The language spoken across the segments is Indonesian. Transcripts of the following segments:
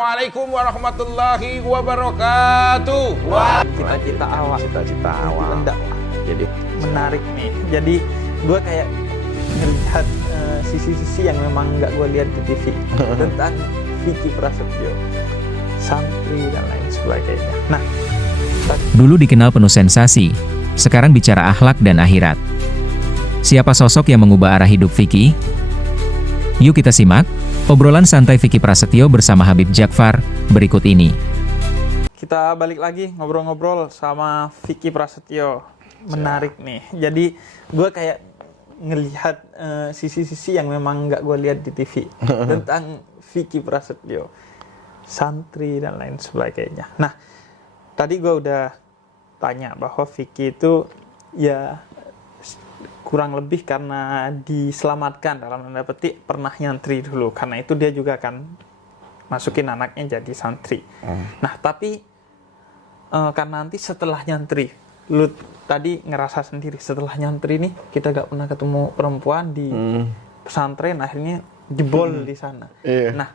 Assalamualaikum warahmatullahi wabarakatuh. Wah, cita-cita awal. Cita-cita awal. Dakwah. Jadi Menarik nih. Jadi gue kayak ngelihat sisi-sisi yang memang nggak gue lihat di TV tentang Vicky Prasetyo, santri dan lain sebagainya. Nah, Dulu dikenal penuh sensasi, sekarang bicara akhlak dan akhirat. Siapa sosok yang mengubah arah hidup Vicky? Yuk kita simak obrolan santai Vicky Prasetyo bersama Habib Djaqfar berikut ini. kita balik lagi ngobrol-ngobrol sama Vicky Prasetyo. Menarik nih. Jadi gue kayak ngelihat sisi-sisi yang memang nggak gue lihat di TV tentang Vicky Prasetyo, santri dan lain sebagainya. Nah, tadi gue udah tanya bahwa Vicky itu ya kurang lebih karena diselamatkan dalam tanda petik pernah nyantri dulu, karena itu dia juga akan masukin anaknya jadi santri. Nah, tapi karena nanti setelah nyantri, lu tadi ngerasa sendiri setelah nyantri nih kita gak pernah ketemu perempuan di pesantren, akhirnya jebol di sana. Nah,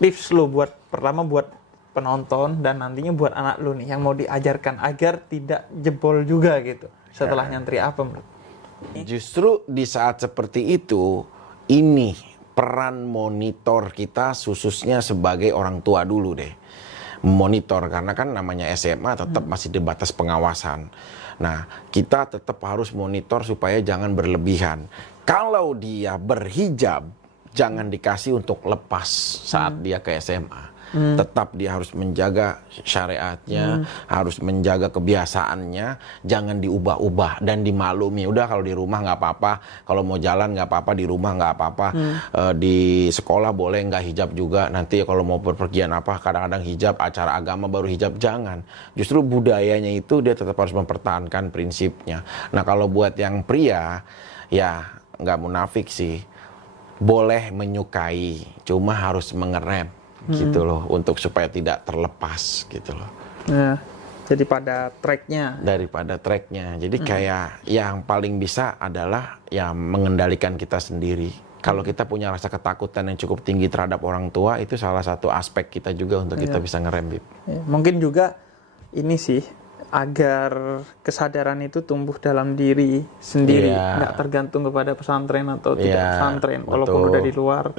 tips lu buat pertama buat penonton dan nantinya buat anak lu nih yang mau diajarkan agar tidak jebol juga gitu setelah nyantri, apa menurut? justru di saat seperti itu, ini peran monitor kita khususnya sebagai orang tua dulu deh. Monitor, karena kan namanya SMA tetap masih di batas pengawasan. Nah, kita tetap harus monitor supaya jangan berlebihan. Kalau dia berhijab, jangan dikasih untuk lepas saat dia ke SMA. Tetap dia harus menjaga syariatnya, harus menjaga kebiasaannya, jangan diubah-ubah dan dimaklumi. Udah, kalau di rumah nggak apa-apa, kalau mau jalan nggak apa-apa, di rumah nggak apa-apa, di sekolah boleh nggak hijab juga. Nanti kalau mau berpergian apa, kadang-kadang hijab, acara agama baru hijab, jangan. Justru budayanya itu dia tetap harus mempertahankan prinsipnya. Nah, kalau buat yang pria, ya nggak munafik sih, boleh menyukai, cuma harus mengerem. Gitu loh, untuk supaya tidak terlepas gitu loh. Nah, jadi pada tracknya. Daripada tracknya, jadi kayak yang paling bisa adalah yang mengendalikan kita sendiri. Kalau kita punya rasa ketakutan yang cukup tinggi terhadap orang tua, itu salah satu aspek kita juga untuk kita bisa ngerem, Bib. Ya, mungkin juga ini sih agar kesadaran itu tumbuh dalam diri sendiri, nggak tergantung kepada pesantren atau tidak pesantren, walaupun udah di luar.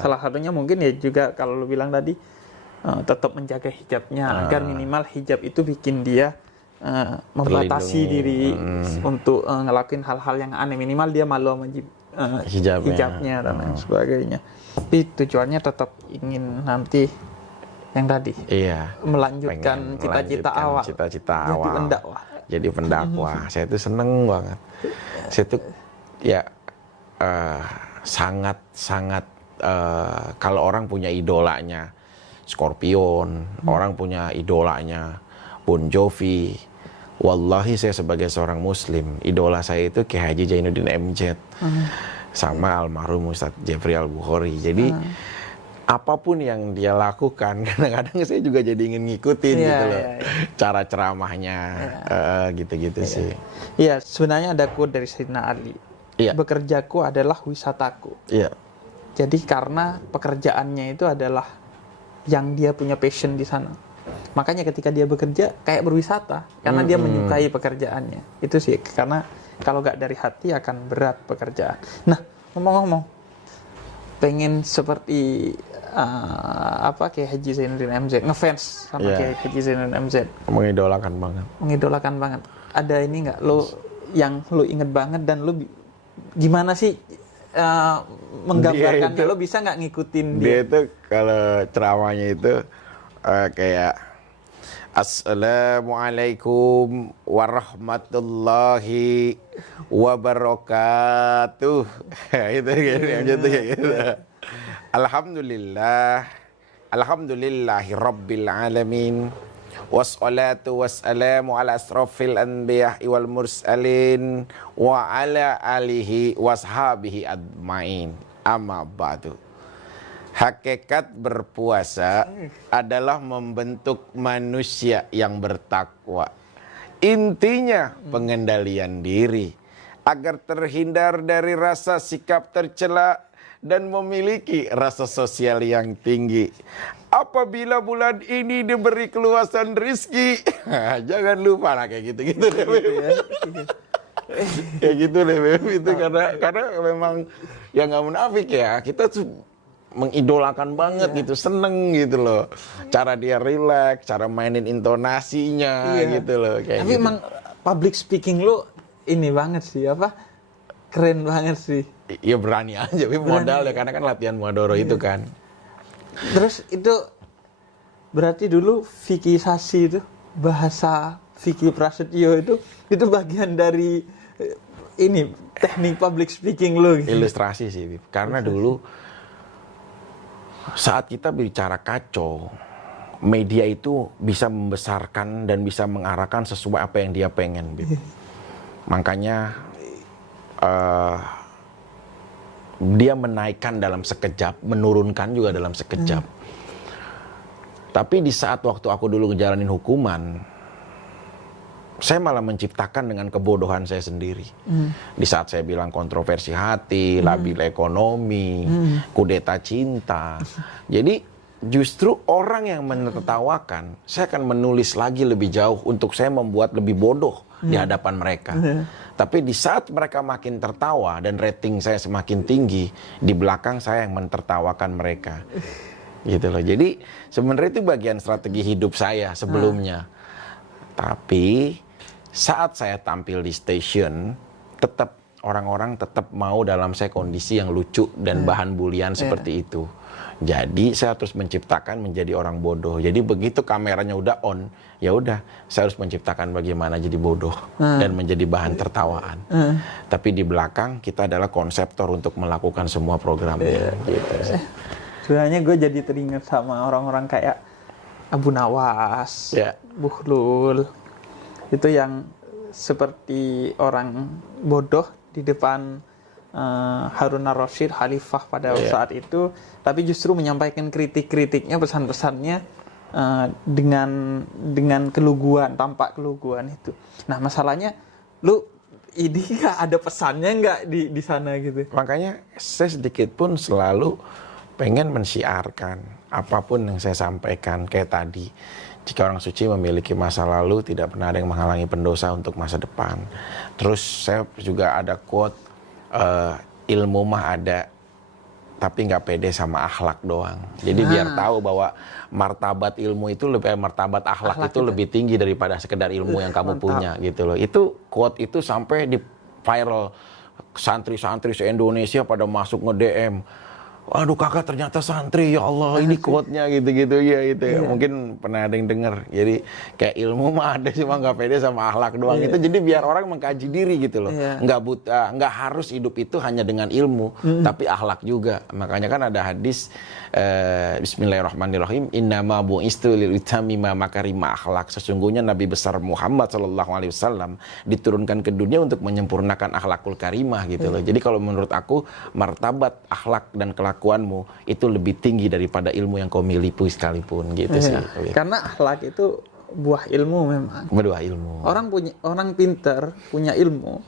Salah satunya mungkin ya juga kalau lu bilang tadi tetap menjaga hijabnya, agar minimal hijab itu bikin dia membatasi diri untuk ngelakuin hal-hal yang aneh. Minimal dia malu sama hijabnya dan lain sebagainya. Tapi tujuannya tetap ingin nanti yang tadi melanjutkan cita-cita awal, jadi pendakwah. Jadi pendakwah. Saya tuh seneng banget. Saya tuh ya sangat kalau orang punya idolanya Scorpion, orang punya idolanya Bon Jovi. Wallahi saya sebagai seorang muslim, idola saya itu Kiai Haji Zainuddin MZ sama almarhum Ustadz Jeffrey Al-Bukhari. Jadi apapun yang dia lakukan, kadang-kadang saya juga jadi ingin ngikutin gitu loh. Cara ceramahnya, gitu-gitu sih. Iya, sebenarnya ada quote dari Sayyidina Ali. Bekerjaku adalah wisataku. Jadi karena pekerjaannya itu adalah yang dia punya passion di sana. Makanya ketika dia bekerja kayak berwisata, karena dia menyukai pekerjaannya. Itu sih, karena kalau nggak dari hati akan berat pekerjaan. Nah, ngomong-ngomong, pengen seperti kayak Haji Zainuddin MZ, ngefans sama kayak Haji Zainuddin MZ, mengidolakan banget. Ada ini nggak lo yang lo inget banget dan lo gimana sih menggambarkan? Lo bisa nggak ngikutin dia? Dia itu kalau ceramahnya itu kayak Assalamualaikum warahmatullahi wabarakatuh. Itu kayak gitu. Alhamdulillahi rabbil alamin. Wassalatu wassalamu ala asrafil anbiya'i wal mursalin wa ala alihi washabihi ajmain. Amma ba'du. Hakikat berpuasa adalah membentuk manusia yang bertakwa. Intinya pengendalian diri agar terhindar dari rasa sikap tercela dan memiliki rasa sosial yang tinggi. Apabila bulan ini diberi keluasan rizki, jangan lupa lah kayak gitu-gitu deh, kayak gitu deh, Beb. Itu karena memang ya nggak munafik ya, kita tuh mengidolakan banget gitu, seneng gitu loh, cara dia rileks, cara mainin intonasinya gitu loh. Kayak Tapi gitu. emang public speaking lu ini banget sih, keren banget sih. Ya berani aja, modal ya, karena kan latihan Muadoro itu kan. Terus itu berarti dulu fikisasi itu, bahasa Vicky Prasetyo itu bagian dari ini teknik public speaking lo gitu. Ilustrasi sih, Bib. Karena dulu saat kita bicara kacau, media itu bisa membesarkan dan bisa mengarahkan sesuai apa yang dia pengen, Bib. Makanya dia menaikkan dalam sekejap, menurunkan juga dalam sekejap. Tapi di saat waktu aku dulu ngejalanin hukuman, saya malah menciptakan dengan kebodohan saya sendiri. Di saat saya bilang kontroversi hati, labil ekonomi, kudeta cinta. Jadi justru orang yang menertawakan, saya akan menulis lagi lebih jauh untuk saya membuat lebih bodoh di hadapan mereka. Tapi di saat mereka makin tertawa dan rating saya semakin tinggi, di belakang saya yang mentertawakan mereka. Gitu loh. Jadi sebenarnya itu bagian strategi hidup saya sebelumnya. Tapi saat saya tampil di stasiun, tetap orang-orang tetap mau dalam saya kondisi yang lucu dan bahan bulian seperti itu. Jadi saya terus menciptakan menjadi orang bodoh. Jadi begitu kameranya udah on, ya udah saya harus menciptakan bagaimana jadi bodoh dan menjadi bahan tertawaan. Tapi di belakang kita adalah konseptor untuk melakukan semua programnya. Gitu. Sebenarnya gue jadi teringat sama orang-orang kayak Abu Nawas, Buhlul, itu yang seperti orang bodoh di depan Harun ar-Rasyid, khalifah pada saat itu, tapi justru menyampaikan kritik-kritiknya, pesan-pesannya dengan keluguan, tampak keluguan itu. Nah masalahnya, lu ini nggak ada pesannya nggak di sana gitu? Makanya saya sedikit pun selalu pengen mensiarkan apapun yang saya sampaikan kayak tadi. Jika orang suci memiliki masa lalu, tidak pernah ada yang menghalangi pendosa untuk masa depan. Terus saya juga ada quote, ilmu mah ada, tapi nggak pede sama akhlak doang. Jadi biar tahu bahwa martabat ilmu itu martabat akhlak itu lebih tinggi daripada sekedar ilmu yang kamu punya gitu loh. Itu quote itu sampai di viral, santri-santri se-Indonesia pada masuk nge-DM. Aduh kakak ternyata santri, ya Allah ini quote-nya gitu-gitu ya itu ya. Mungkin pernah ada yang dengar. Jadi kayak ilmu mah ada, cuma nggak pede sama akhlak doang. Itu jadi biar orang mengkaji diri gitu loh. Nggak buta, nggak harus hidup itu hanya dengan ilmu, tapi akhlak juga. Makanya kan ada hadis Bismillahirrahmanirrahim, innama bu'istu lil utamima makarima akhlak. Sesungguhnya Nabi besar Muhammad SAW diturunkan ke dunia untuk menyempurnakan akhlakul karimah gitu loh. Jadi kalau menurut aku martabat akhlak dan kelakuanmu itu lebih tinggi daripada ilmu yang kau miliki sekalipun gitu sih. Karena akhlak itu buah ilmu memang. Buah ilmu. Orang pintar punya ilmu,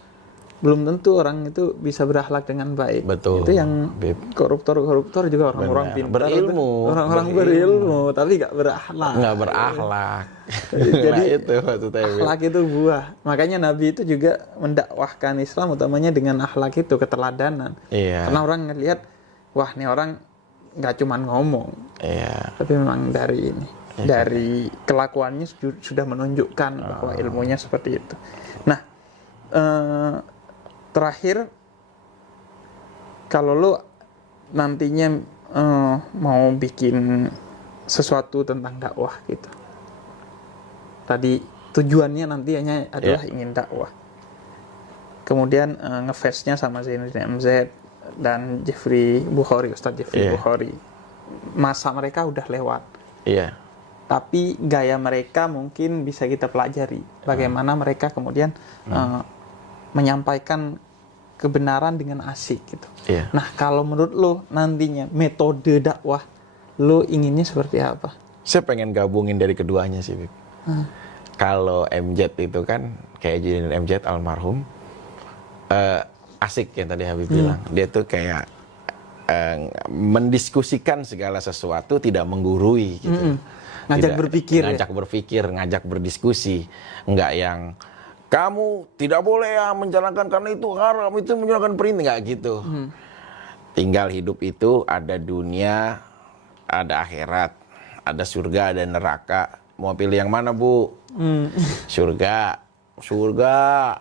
belum tentu orang itu bisa berakhlak dengan baik. Betul. Itu yang koruptor juga orang-orang pintar. Berilmu. Orang-orang berilmu tapi nggak berakhlak. Nggak berakhlak. Jadi itu maksudnya. akhlak itu buah. Makanya Nabi itu juga mendakwahkan Islam utamanya dengan akhlak itu, keteladanan. Iya. Karena orang ngelihat, wah ini orang nggak cuma ngomong, tapi memang dari ini, dari kelakuannya sudah menunjukkan bahwa ilmunya seperti itu. Nah, terakhir, kalau lo nantinya mau bikin sesuatu tentang dakwah gitu, tadi tujuannya nantinya adalah ingin dakwah, kemudian ngefans-nya sama Zainuddin MZ dan Jeffrey Bukhari, Ustadz Jeffrey Bukhari, masa mereka udah lewat. Tapi gaya mereka mungkin bisa kita pelajari. Bagaimana mereka kemudian menyampaikan kebenaran dengan asik gitu. Nah, kalau menurut lo nantinya metode dakwah lo inginnya seperti apa? Saya pengen gabungin dari keduanya sih, Bib. Kalau MZ itu kan kayak Jinin MZ almarhum, asik yang tadi Habib bilang. Dia tuh kayak mendiskusikan segala sesuatu, tidak menggurui gitu. Ngajak berpikir, ngajak berpikir, ngajak berdiskusi, nggak yang kamu tidak boleh ya menjalankan karena itu haram, itu menjalankan perintah, nggak gitu. Tinggal hidup itu ada dunia, ada akhirat, ada surga, ada neraka. Mau pilih yang mana, Bu? Surga.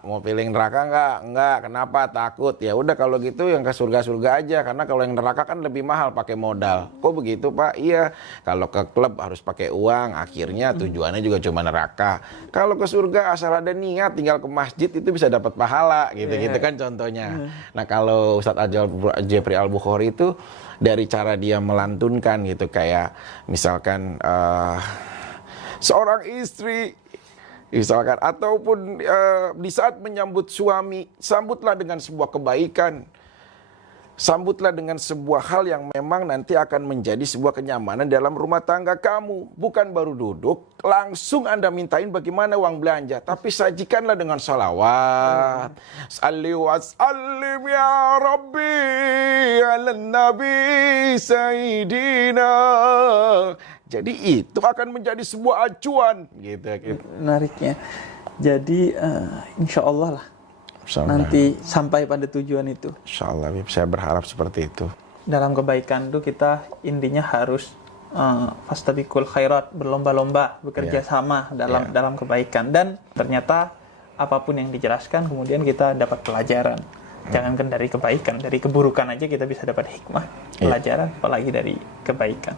Mau pilih neraka enggak? Kenapa? Takut. Ya udah kalau gitu yang ke surga-surga aja, karena kalau yang neraka kan lebih mahal pakai modal. Kok begitu, Pak? Iya. Kalau ke klub harus pakai uang, akhirnya tujuannya juga cuma neraka. Kalau ke surga asal ada niat, tinggal ke masjid itu bisa dapat pahala gitu kan contohnya. Nah, kalau Ustadz Jeffrey Al-Bukhari itu dari cara dia melantunkan gitu, kayak misalkan seorang istri misalkan, ataupun di saat menyambut suami, sambutlah dengan sebuah kebaikan. Sambutlah dengan sebuah hal yang memang nanti akan menjadi sebuah kenyamanan dalam rumah tangga kamu. Bukan baru duduk, langsung Anda mintain bagaimana uang belanja. Tapi sajikanlah dengan salawat. Salli wa sallim ya Rabbi ala Nabi Sayyidina. Jadi itu akan menjadi sebuah acuan. Gitu. Menariknya. Jadi insya Allah lah. Nanti sampai pada tujuan itu. Insya Allah, saya berharap seperti itu. Dalam kebaikan itu kita intinya harus fastabiqul khairat, berlomba-lomba, bekerja sama dalam kebaikan. Dan ternyata apapun yang dijelaskan kemudian kita dapat pelajaran. Jangankan dari kebaikan, dari keburukan aja kita bisa dapat hikmah, pelajaran, apalagi dari kebaikan.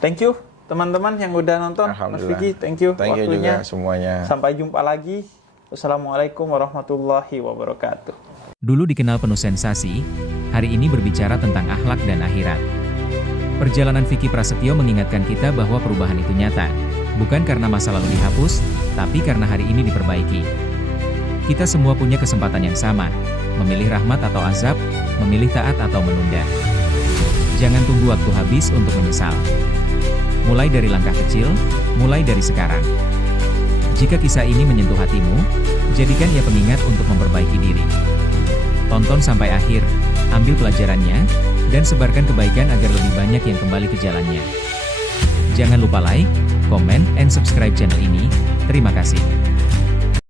Thank you teman-teman yang udah nonton. Mas Vicky, thank you waktunya. Juga semuanya. Sampai jumpa lagi. Wassalamualaikum warahmatullahi wabarakatuh. Dulu dikenal penuh sensasi, hari ini berbicara tentang akhlak dan akhirat. Perjalanan Vicky Prasetyo mengingatkan kita bahwa perubahan itu nyata, bukan karena masa lalu dihapus, tapi karena hari ini diperbaiki. Kita semua punya kesempatan yang sama, memilih rahmat atau azab, memilih taat atau menunda. Jangan tunggu waktu habis untuk menyesal. Mulai dari langkah kecil, mulai dari sekarang. Jika kisah ini menyentuh hatimu, jadikan ia pengingat untuk memperbaiki diri. Tonton sampai akhir, ambil pelajarannya, dan sebarkan kebaikan agar lebih banyak yang kembali ke jalannya. Jangan lupa like, comment, and subscribe channel ini. Terima kasih.